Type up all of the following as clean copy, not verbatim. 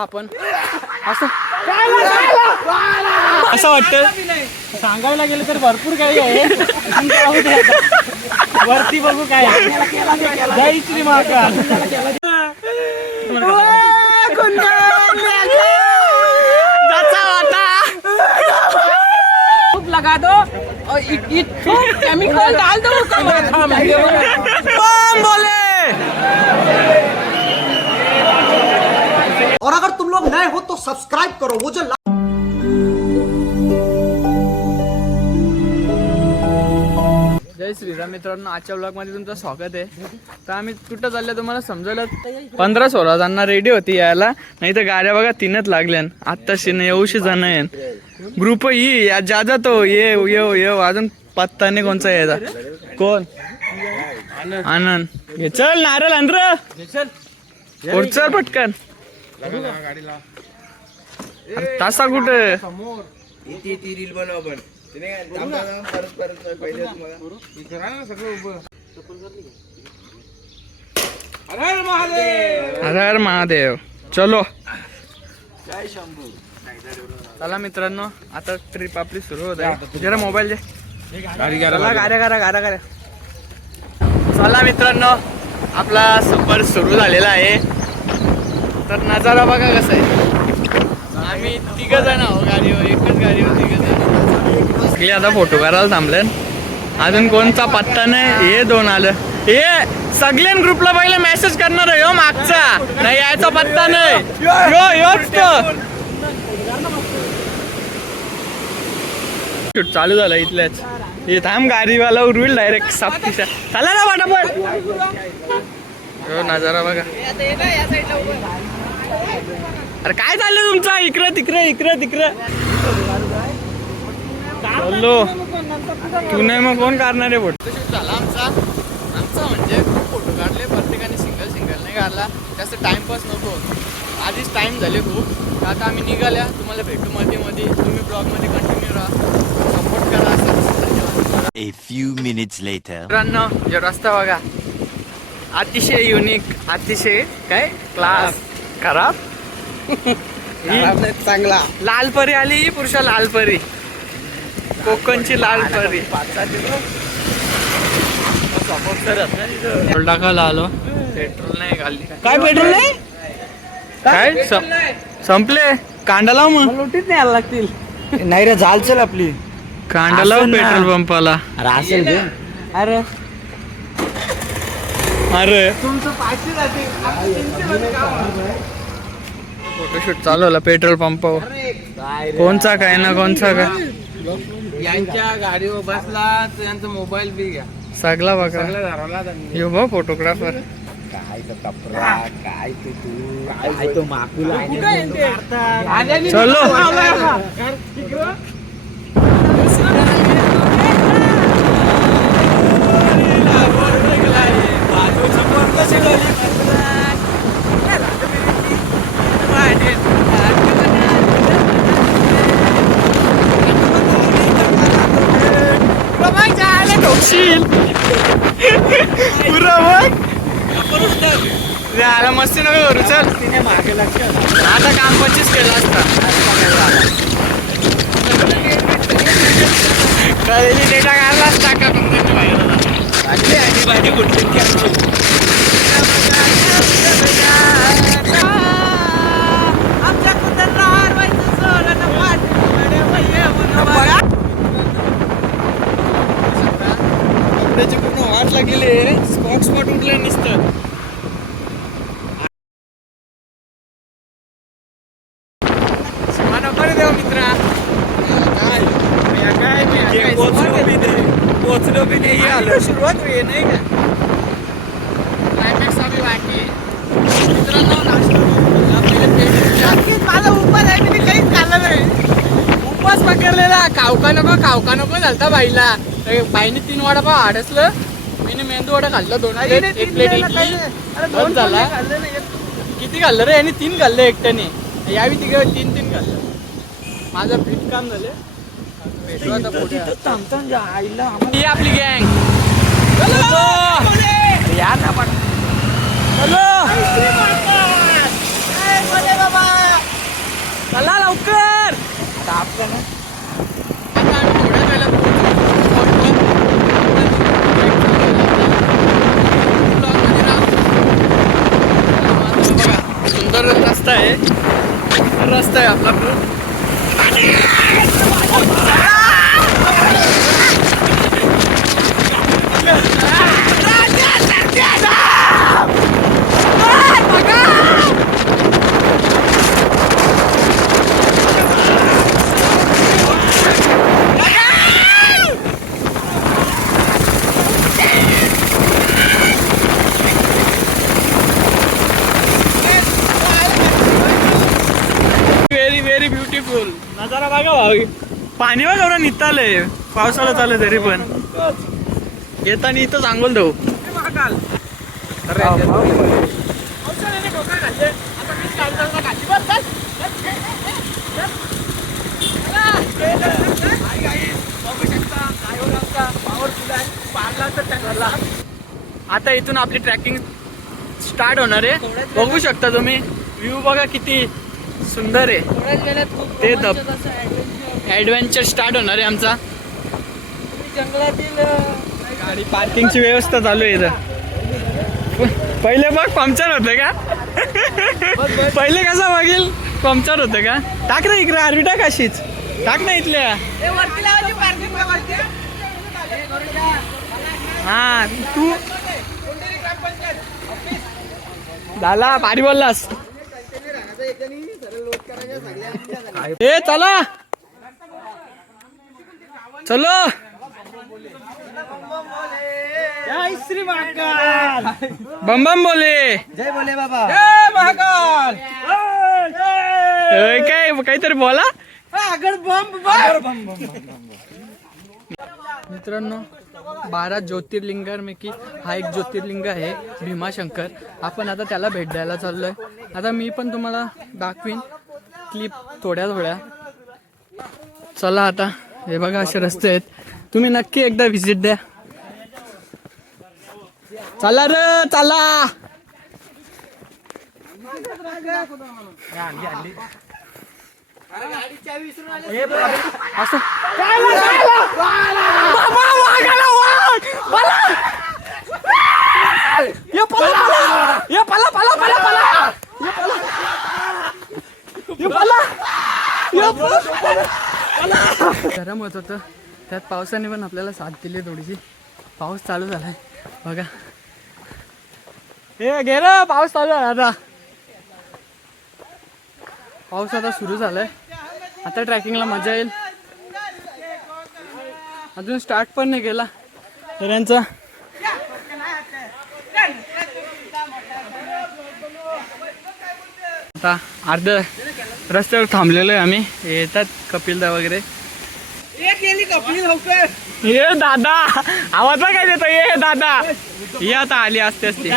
आपण असं वाटतं. सांगायला गेलं तर भरपूर काही आहे. वरती बघू काय जय श्री महाकाल. लगा दो और केमिकल डाल दो बोले. और अगर तुम लोग नए हो तो सब्सक्राइब करो. वो जो जय श्रीराम मित्रांनो, आजच्या ब्लॉग मध्ये तुमचं स्वागत आहे. तर आम्ही कुठं चाललं तुम्हाला समजायला 15-16 जणांना रेडी होती यायला, नाही तर गाड्या बघा 3च लागल्या. आत्ताशी नाही 900 जण आहे ग्रुप ही या ज्यादा तो ये अजून पत्ता नाही कोणचा यायचा. कोण आनंद घे चल नारळ आण र चल पटकन. तासा कुठे रील बनव पण हर हर महादेव. चलो चला मित्रांनो, आता ट्रिप आपली सुरू होत आहे. जरा मोबाईल दे. गाड्या. चला मित्रांनो, आपला सफर सुरू झालेला आहे. तर नजारा बघा कसा आहे. आम्ही 3 जण आहो गाडीवर, एकच गाडीवर 3 जण. सगळे आता फोटो करायला थांबले. अजून कोणचा पत्ता नाही. हे 2 आलं. हे सगळ्या ग्रुपला पहिले मेसेज करणार आहे. हो मागचा नाही यायचा पत्ता नाही. शूट चालू झालं इथल्याच. हे थांब गाडीवाला उरविल डायरेक्ट सापटीचा. चला ना पटापट. नजारा बघा. अरे काय चाललंय तुमचा. इकडं तिकडं चलो. तू नाही मग कोण करणार आहे फोटो. शूट झाला आमचा म्हणजे खूप फोटो काढले. प्रत्येकाने सिंगल नाही काढला. जास्त टाइमपास नको. आधीच टाइम झाले खूप. आता आम्ही निघाल्या. तुम्हाला भेटू मध्ये. तुम्ही ब्लॉगमध्ये कंटिन्यू राहा, सपोर्ट करा. A few minutes later. मित्रांनो, जो रस्ता बघा अतिशय युनिक, अतिशय काय क्लास. खराब चांगला. लालपरी आली पुरुषा. लालपरी कोकणची लालपरी. पेट्रोल टाकायला आलो. पेट्रोल नाही घालली. काय पेट्रोल नाही. काय संपले. कांदा लाव मग. लोटीत नाही आला लागतील. नाही रे झाल चल आपली. कांदा लाव पेट्रोल पंपाला. असेल ते. अरे तुमचं 500 जाते. फोटोशूट चालू झाला पेट्रोल पंपावर. कोणचा काय ना कोणचा काय. यांच्या गाडीवर बसला तर यांचा मोबाईल बी घ्या. सगळा बघा. यो बा फोटोग्राफर. काय तो माकुला. चलो. पुरा मस्ती नको करू. चल आता काम 25 केलं असता. कधी डेटा काढला असता का भाजी कुठली. त्याची पूर्ण वाट लागलेली आहे. स्पॉट उठले नुसतं. देव मित्रा काय पोचलो बी नाही. आलं सुरुवात होईल नाही का. क्लायमॅक्स आम्ही बाकी. मित्रांनो माझा उपास आहे. मी काहीच खाल्लं नाही. उपास पकडलेला. खावका नको झालता बाईला. बाईने 3 वडापाव आडसलं. मी मेंदू वडा खाल्लं. 2 एक प्लेट इडली झाला. किती खाल्लं रे. आणि 3 खाल्लं एकट्याने. यावी 3 खाल्लं. माझं फिट काम झालं. भेटू आता पुढे. ही आपली गँग. या ना पण. चलो. रस्ता आहे आपला खूप. व्हेरी व्हेरी ब्युटिफुल नजारा बघा भाऊ. पाणी बघा एवढं निघतालंय. पावसाळा चालू आहे तरी पण येताना इथं सांगोल देऊ. आता इथून आपली ट्रॅकिंग स्टार्ट होणार आहे. बघू शकता तुम्ही व्ह्यू बघा किती सुंदर आहे. ते ऍडव्हेंचर स्टार्ट होणार आहे आमचा. गाडी पार्किंगची व्यवस्था चालू आहे इथं. पहिले बघ पंक्चर होतं का? पहिले कसं बघेल पंक्चर होतं का? टाक ना इकडे आरवी टाक अशीच टाक ना इथल्या. हा तू झाला भारी बोललास. ए चला चलो. जय श्री महाकाल. बम बम बोले. जय बोले बाबा. जय महाकाल. काय काहीतरी बोला. मित्रांनो 12 ज्योतिर्लिंगांपैकी हा एक ज्योतिर्लिंग आहे भीमाशंकर. आपण आता त्याला भेट द्यायला चाललोय. आता मी पण तुम्हाला दाखवीन क्लिप थोड्या. चला आता हे बघा असे रस्ते आहेत. तुम्ही नक्की एकदा व्हिजिट द्या. चला रे चला. असं गरम होत होतं त्यात पावसाने पण आपल्याला साथ दिली थोडीशी. पाऊस चालू झालाय बघा. हे घे रे पाऊस चालू झाला. आता पाऊस आता सुरू झालाय. आता ट्रॅकिंगला मजा येईल. अजून स्टार्ट पण नाही केला त्यांचा. आता अर्ध रस्त्यावर थांबलेलो आहे आम्ही. येतात कपिलदा वगैरे. ये दादा आवाज काय देतो. ये दादा ये आता आली असते असते.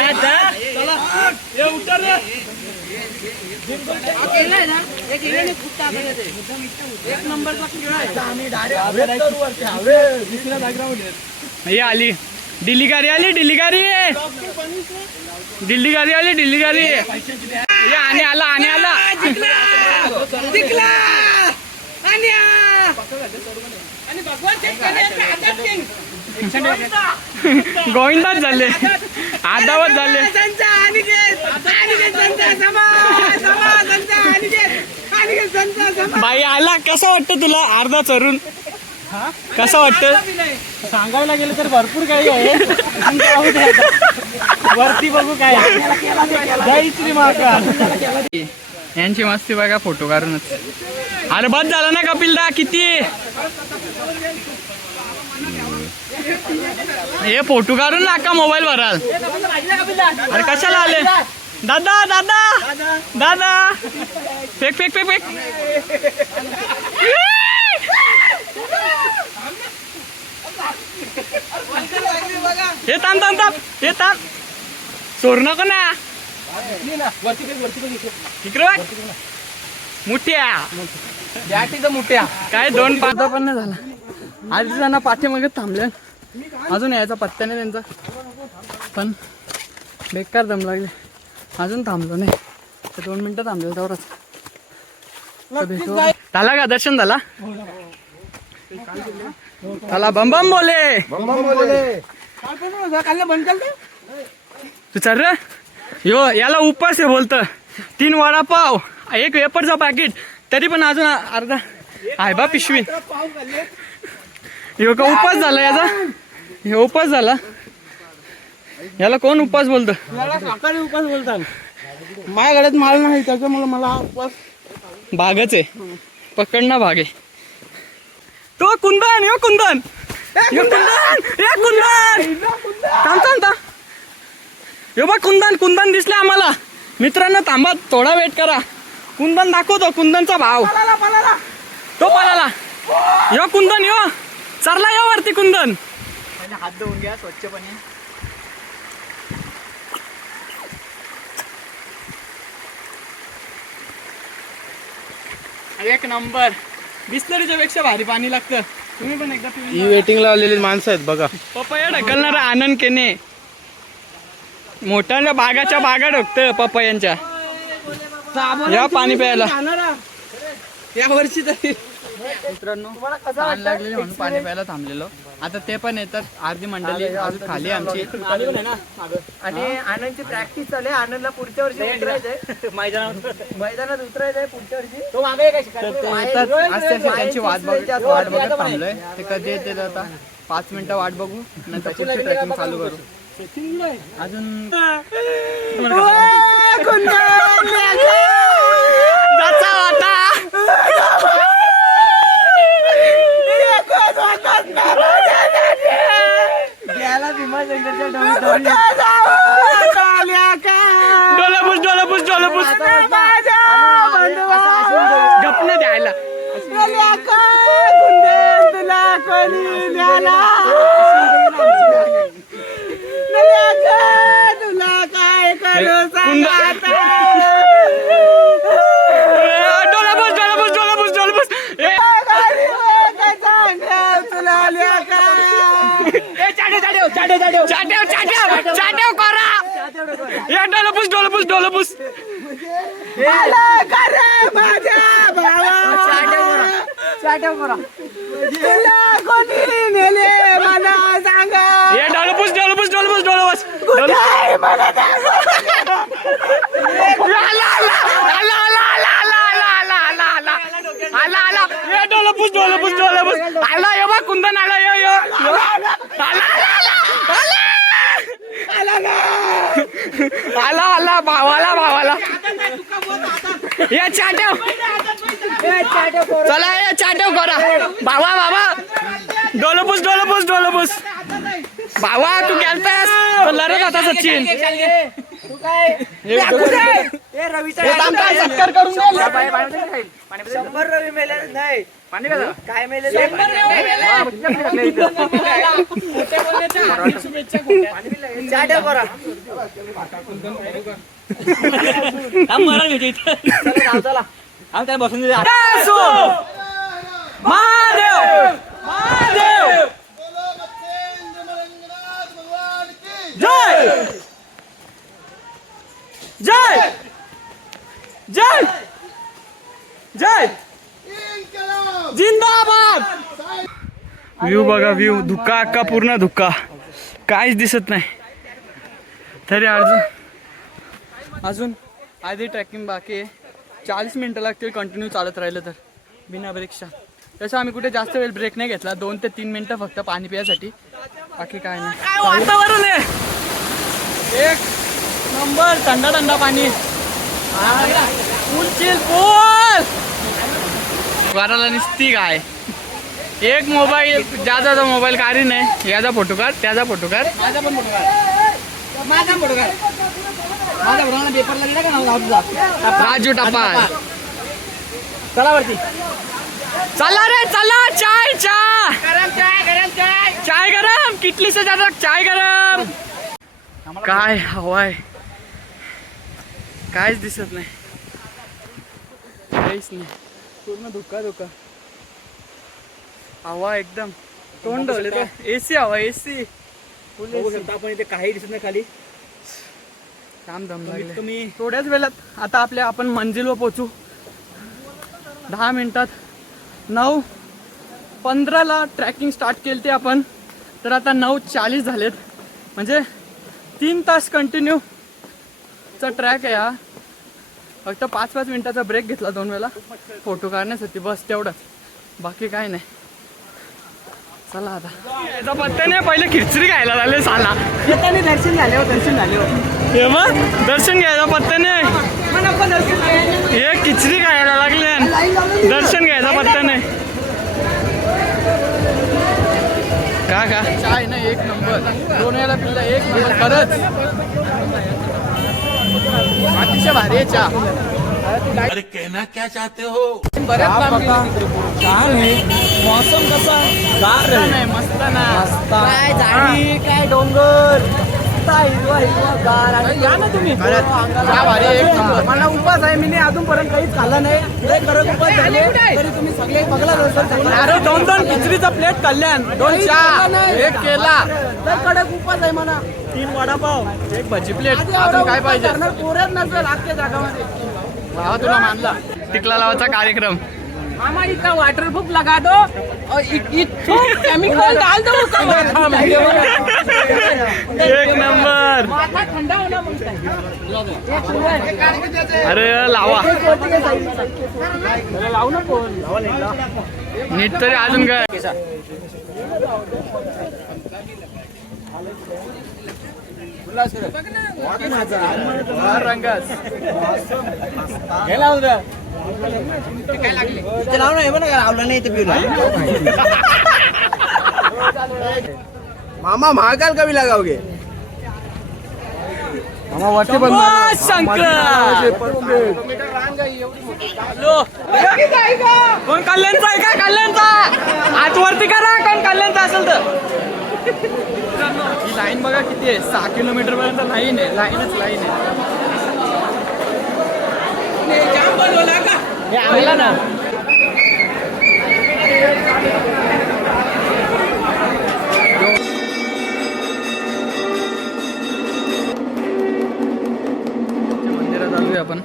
ये आली दिल्ली गाडी आली. दिल्ली गाडी ये आणि आला गोविंदाच झाले. आदावत झाले. बाई आला. कसं वाटतं तुला अर्धा चरून? कसं वाटतं? सांगायला गेलं तर भरपूर काही आहे. वरती बघू काय. जय श्री महाकाल. यांची मस्ती बघा फोटो काढूनच. अरे बस झाला ना कपिलदा. किती हे फोटो काढून नाका मोबाईल वराल. अरे कशाला आले दादा दादा दादा. Fake fake fake fake. हे ताण ताण ताप. हे ताण सोड नको ना. इकडे मुठ्या काय 2 5 पण नाही झाला. आज जण पाठीमागे थांबले. अजून यायचा पत्ता नाही त्यांचा. पण बेकार दम लागले. अजून थांबलो नाही. 2 मिनिटं थांबलो तेवढंच. झाला का दर्शन झाला? चला बम बम बोले. तू चल रे. यो याला ऊपर से बोलत. 3 वडापाव, 1 वेफरचा पॅकेट, तरी पण अजून अर्धा आहे बा पिशवी. ह्यो का उपास झाला याचा? हे उपास झाला. याला कोण उपास बोलतो? याला साखळी उपास बोलतात. माझ्या गड्यात माल नाही त्याच्यामुळे मला उपास. भागच आहे, पकडणं भाग आहे. तो कुंदन, यो कुंदन, यो कुंदन, ए कुंदन, थांब. यो बा कुंदन दिसले आम्हाला. मित्रांनो थांबा, थोडा वेट करा. कुंदन दाखवतो, कुंदनचा भाव. तो पळाला. यो कुंदन, यो चरला, यो वरती कुंदन. हात धुवून घ्या स्वच्छपणे. एक नंबर. बिस्लरीच्या पेक्षा भारी पाणी लागतं. तुम्ही पण एकदा पिऊन ही वेटिंग लावलेली माणसं आहेत बघा. पपया ढकलणारा आनंद केने. मोठ्या बागाच्या बागा ढकत पपयांच्या. या पाणी प्यायला. या वर्षी तरी मित्रांनो तहान लागलेली म्हणून पाणी प्यायला थांबलेलो. आता ते पण येतात. अर्धी मंडळी अजून खाली आमची. आणि आनंदची प्रॅक्टिस चालू आहे. आनंदला पुढच्या वर्षी उतरायचंय मैदानात उतरायचंय पुढच्या वर्षी. तो मागे तर ते येतात. आज त्यांची वाट बघत थांबलोय. ते कधी येते आता 5 मिनिटं वाट बघू, नंतर पुढची ट्रेकिंग चालू करू. अजून जाचा होता. डोलापूस गपन द्यायला. डोलापूस आला कुंदन आला. आला भावाला या चाटव. चला या चाटव करा. बाबा डोलपूस भावा तू गेलतास लढत होता सचिन. सत्कार करून पाणी काय मेले बसून जय जय जय जिंदाबाद. व्ह्यू बघा, व्ह्यू धुका अक्का पूर्ण धुका, काहीच दिसत नाही. तरी अजून आधी ट्रॅकिंग बाकी आहे. 40 मिनिटं लागतील कंटिन्यू चालत राहिलं तर बिना ब्रेकच्या. तसं आम्ही कुठे जास्त वेळ ब्रेक नाही घेतला. 2 ते 3 मिनिटं फक्त पाणी पिण्यासाठी, बाकी काय नाही. काय वातावरण आहे, एक नंबर. थंडा पाणी. वराला निसती काय. एक मोबाईल ज्याचा मोबाईल काढी नाही. याचा फोटो काढ, त्याचा फोटो काढ, माझा पण फोटो काढ, माझा फोटो काढ. माझा फोटो पेपरला गेला का राजू टपाल. चला वरती, चला रे चला. चाय गरम किटली से ज्यादा चाय गरम. काय हवाय, काहीच दिसत नाही, काहीच नाही. पूर्ण धुका हवा एकदम तोंड ढवले. तो एसी हवा, एसी फुल आपण इथे काही दिसत नाही खाली. काम दम लागले. तुम्ही थोड्याच वेळात आता आपण मंजिलवर पोहोचू. 10 मिनिटात 9:15 ट्रॅकिंग स्टार्ट केली आपण, तर आता 9:40 झालेत. म्हणजे 3 तास कंटिन्यू चा ट्रॅक आहे हा. फक्त 5-5 मिनिटाचा ब्रेक घेतला 2 वेळा फोटो काढण्यासाठी, बस तेवढंच, बाकी काय नाही. चला आता याचा पत्ता नाही, पहिले खिचडी खायला झाले साला. येताना दर्शन झाले हो, दर्शन झाले हो. हे मग दर्शन घ्यायचा पत्ता नाही, हे खिचडी खायला लागले, दर्शन घ्यायचा पत्ता नाही. का चाय ना एक नंबर, 2 वेळा पिल्ला एक नंबर खरंच, अतिशय भारी आहे चहा. अरे कहना क्या चाहते हो? बरेच लांब गेली. मौसम कसा मस्त नाही, मस्त ना. काय झाडी, काय डोंगर, काय हिरवा हिरवा गार. आणि या ना तुम्ही. चहा भारी आहे, एक नंबर. मला उपास आहे, मी अजूनपर्यंत काहीच खाल्ला नाही. लय कडक उपास झाले तरी तुम्ही सगळे बघला नसेल. अरे 2 खिचडीचा प्लेट कल्याण, 2 चहा, एक केला, लय कडक उपास आहे म्हणा. 3 वडापाव. एक भजी प्लेट, अजून काय पाहिजे? पोऱ्यात नसेल आजच्या जागामध्ये. भावा तुला मानला. टिकला लावायचा कार्यक्रम. मामा इतना वाटरप्रूफ लगा दो और केमिकल डाल दो उसका माथा में. एक नंबर. माथा ठंडा होना मांगता है. अरे लावा लावू ना फोन. नीट तरी अजून काय. रंगस ते लावू ना, हे बघा लावलं नाही ते पिऊला. मामा महाकाल कभी लगाओगे? शंकर. कोण कल्याणचा आहे का? कल्याणचा हात वरती करा, कोण कल्याणचा असेल तर. ही लाईन बघा किती आहे, 6 किलोमीटर पर्यंत लाईन आहे, लाईनच लाईन आहे. हे आम्हाला ना मंदिरात आलोय आपण.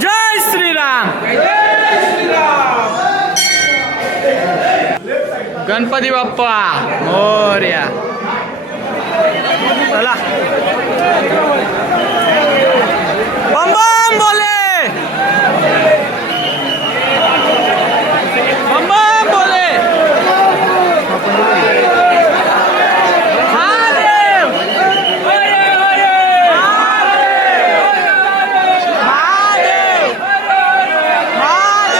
जय श्रीराम. गणपती बाप्पा मोरया. चला बम बम बोले, बम बम बोले. महादेव, महादेव, महादेव, महादेव.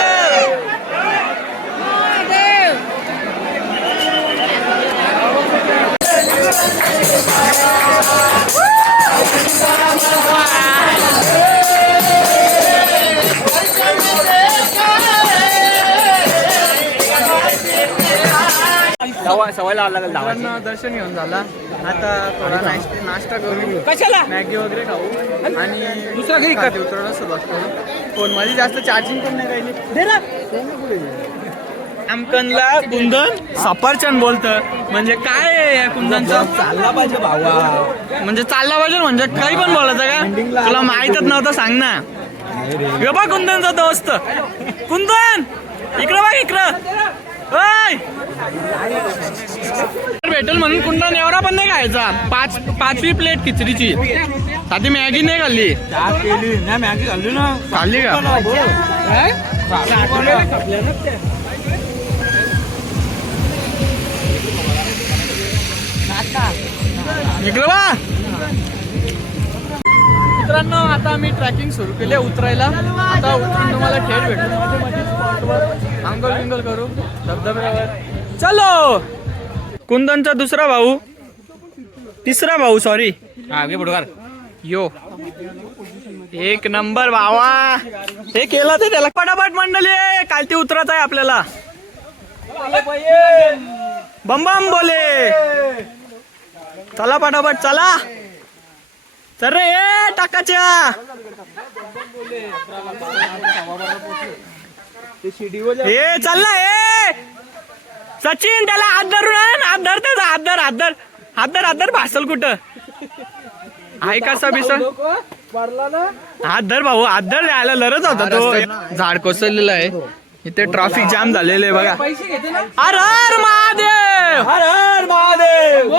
सवय लावा लागेल मुलांना दर्शन घेऊन झाला. आता थोडा नाश्ता करू, कशाला मॅगी वगैरे खाऊ आणि दुसरा घरी खाते उतरवण्यास सुरुवात करू. फोनमध्ये जास्त चार्जिंग पण नाही राहिली. आमकनला कुंदन सफरचंद बोलतं, म्हणजे काय आहे या कुंदनचं? चालला पाहिजे भावा. म्हणजे चालला पाहिजे म्हणजे काही पण बोलायचं का? तुला माहीतच नव्हतं, सांग ना. हे बघ कुंदनचा दोस्त कुंदन, इकडं बघ इकडं. ओय भेटेल म्हणून कुंदन एवढा पण नाही खायचा. 5वी प्लेट खिचडीची, साधी मॅगी नाही खाल्ली. नाही मॅगी खाल्ली ना. खाल्ली का? इकडं बा. मित्रांनो आता आम्ही ट्रॅकिंग सुरू केली उतरायला. आता उतरून तुम्हाला थेट भेटू मध्ये स्पॉटवर आंघोळ बिंगोळ करू धबधब्यावर. चलो. कुंदनचा दुसरा भाऊ, तिसरा भाऊ सॉरी, यो एक नंबर भावा. हे केलं ते त्याला पटापट मंडळी. कालती उतरत आहे आपल्याला. बम बम बोले. चला पटापट चला. चल रे ए टाकाच्या. हे चालला ए सचिन, त्याला हात धरून आण. हात धर त्याचा, हात धर, हात धर, हात धर, हात धर. भासल कुठं आहे कसा बिसा? हात धर भाऊ, हात धर. यायला लरच होता तो. झाड कोसळलेलं आहे इथे ट्रॅफिक जाम झालेले बघा. हर हर महादेव, हर हर महादेव.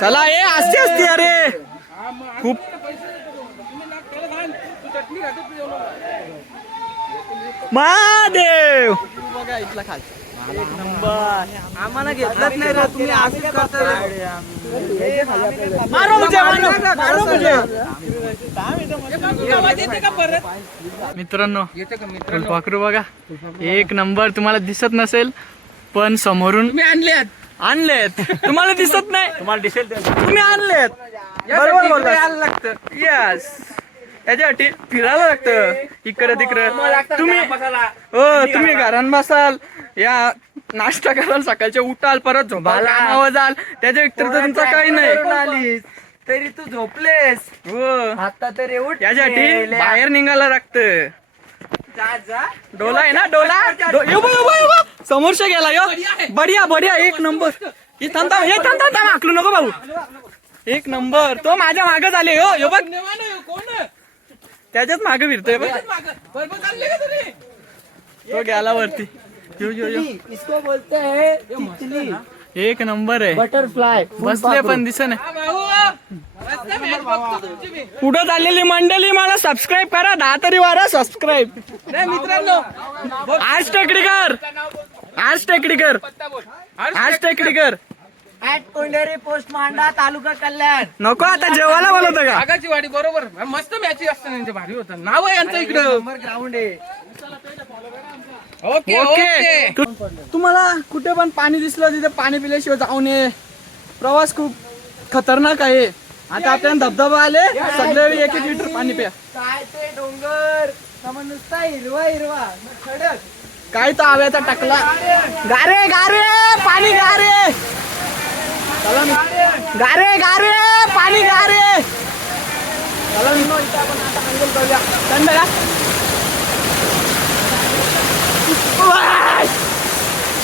चला ये असते असते अरे खूप. महादेव बघा इथला खालचा आम्हाला घेतलंच नाही रे, तुम्ही असंच करता रे. मारो मुझे, मारो मुझे. मित्रांनो फुलपाखरू बघा एक नंबर. तुम्हाला दिसत नसेल पण समोरून आणलेत. तुम्हाला दिसत नाही, तुम्हाला दिसेल तुम्ही आणलेत. बरोबर बोलला. यस, याच्यासाठी फिरायला लागतं इकडे तिकडे. तुम्ही हो तुम्ही घरात बसाल, या नाश्ता कराल, सकाळच्या उठाल, परत झोपाल, कामावर जाल, त्याच्या व्यतिरिक्त तुमचं काही नाही. तरी तू झोपलेस. हो आता तरी उठ. याच्यासाठी बाहेर निघायला लागतं. जा जा. डोला आहे ना, डोला. यो बघ, यो बघ, यो बघ. समोरच्या गेला यो. बढिया बढिया एक नंबर. हे थांब थांब, हे थांब थांब थांब, हाकलू नको भाऊ. एक नंबर. तो माझ्या मागे झाले हो. यो बघ त्याच्याच मागे फिरतोय बघ. तो गेला वरती. यो यो यो इसको बोलते हैं तितली. एक नंबर आहे. बटरफ्लाय. बसले पण दिसत नाही. पुढे चाललेली मंडळी मला सबस्क्राईब करा. 10 तरी वारा सबस्क्राईब. मित्रांनो आज टेकडीकर, आज टेकडीकर, आज टेकडीकर. कोंढेरी पोस्ट मांडा तालुका कल्याण. नको आता जेवायला बोलवतं का? आगाची वाडी बरोबर मस्त मॅची असते त्यांच्या भारी होतं. नाव आहे यांचं इकडं. ग्राउंड आहे. Okay okay. तुम्हाला कुठे पण पाणी दिसलं तिथे पाणी पिल्याशिवाय जाऊ नये. प्रवास खूप खतरनाक आहे. आता आपल्याला धबधबा आले, सगळे 1-1 लिटर पाणी प्या. काय ते डोंगर समज नुसता हिरवा हिरवा खडक. काय तर आव्याचा टकला. गारे गारे पाणी गारे. चला मी गारे गारे पाणी गारे. चला मी इथं आपण आता अंघोळ करूया. थंड का?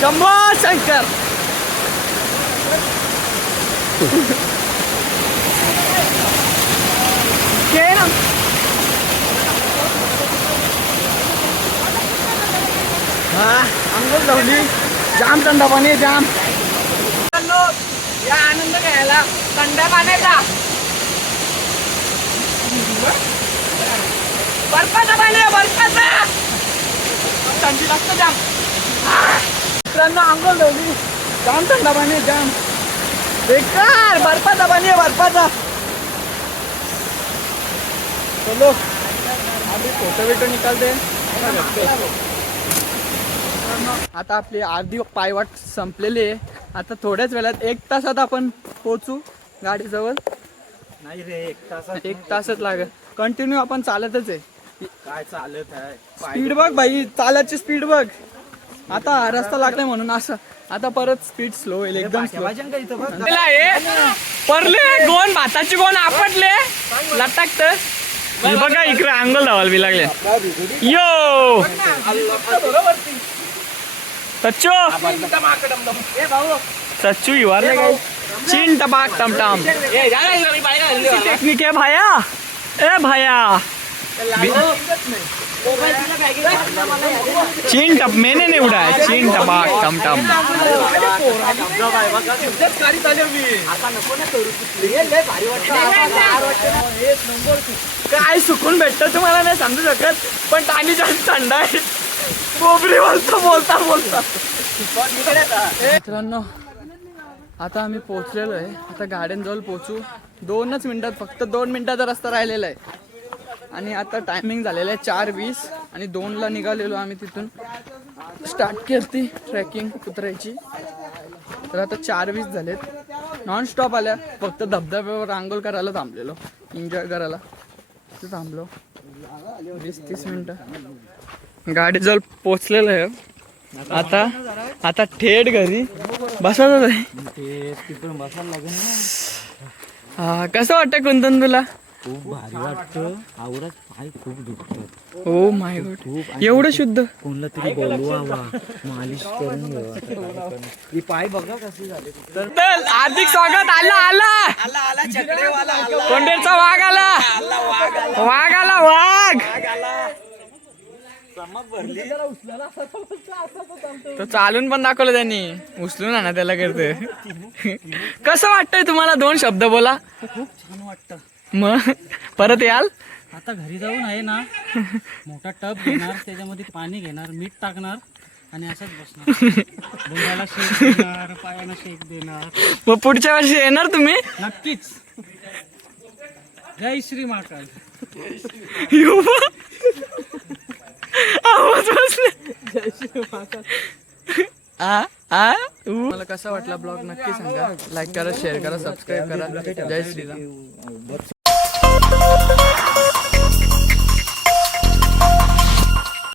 शंभो शंकर. अंघोळ लावली. जाम थंड पाणी, जाम. या आनंद घ्यायला थंड पाण्याचा. बर्फाचा पाणी आहे, बर्फाचा. थंडी लागतं जाम. मित्रांनो अंघोळ लावली. जाम थंड पाणी, जाम बेकार. बर्फाचा पाणी आहे, बर्फाचा. चलो आम्ही फोटो बिटो निकालते. आता आपली अर्धी पायवाट संपलेली आहे. आता थोड्याच वेळात 1 तासात आपण पोहोचू गाडीजवळ. नाही रे, 1 तासच लागेल. कंटिन्यू आपण चालतच आहे. काय चालत आहे. स्पीड बघ भाई, चालायची स्पीड बघ. आता रस्ता लागलाय म्हणून असं. आता परत स्पीड स्लो होईल, एकदम स्लो. परले गोन भाताची गोन आपटले लटकत. बघा इकडे अंगल धावायला बी लागले. यो सच्चू, सच्चू हिवारले काय. चिन टपाक टमटम टेक्निक आहे भाया. ए भाया चीन टप मैंने नहीं उड़ाया. चीन टपाक टमटम. काय सुकून भेटतं तुम्हाला नाही समजू शकत, पण पाणी जास्त थंड आहे. कोबरी बोलता बोलता बोलता. मित्रांनो आता आम्ही पोहोचलेलो आहे. आता गाड्यांजवळ पोहोचू. 2च मिनिटात, फक्त 2 मिनिटाचा रस्ता राहिलेला आहे. आणि आता टायमिंग झालेलं आहे 4:20 आणि 2ला निघालेलो आम्ही तिथून. स्टार्ट केली ट्रेकिंग उतरायची. तर आता 4:20 झालेत. नॉन स्टॉप आल्या. फक्त धबधब्यावर आंघोळ करायला थांबलेलो, एन्जॉय करायला थांबलो. 20-30 मिनिटं गाडीजवळ पोचलेलं आहे. आता थेट घरी बसायचं आहे. हा कसं वाटतं कुंदन तुला? खूप भारी वाटतं. आवडत पाय खूप दुखतात. ओ माय गॉड, एवढं शुद्ध. कोणला तरी बोलवावा, मालिश करून घ्यावा. ही पाय बघा कसे झाले. तर हार्दिक स्वागत. आला कोंडेरचा वाघ आला. वाघ आला, वाघ. तो चालून पण दाखवलं त्यांनी, उचलून आणा त्याला करते. कसं वाटतंय तुम्हाला? 2 शब्द बोला. खूप छान वाटतं. मग परत याल? आता घरी जाऊन आहे ना, मोठा टब घेणार, त्याच्यामध्ये पाणी घेणार, मीठ टाकणार आणि असंच बसणार. बोंडाला शेक देणार, पायाला शेक देणार. मग पुढच्या वर्षी येणार तुम्ही? नक्कीच. जय श्री महाकाल. येऊ बा. आवाज बसले. मला कसा वाटला ब्लॉग नक्की सांगा. लाईक करा, शेअर करा, सबस्क्राईब करा. जय श्रीराम.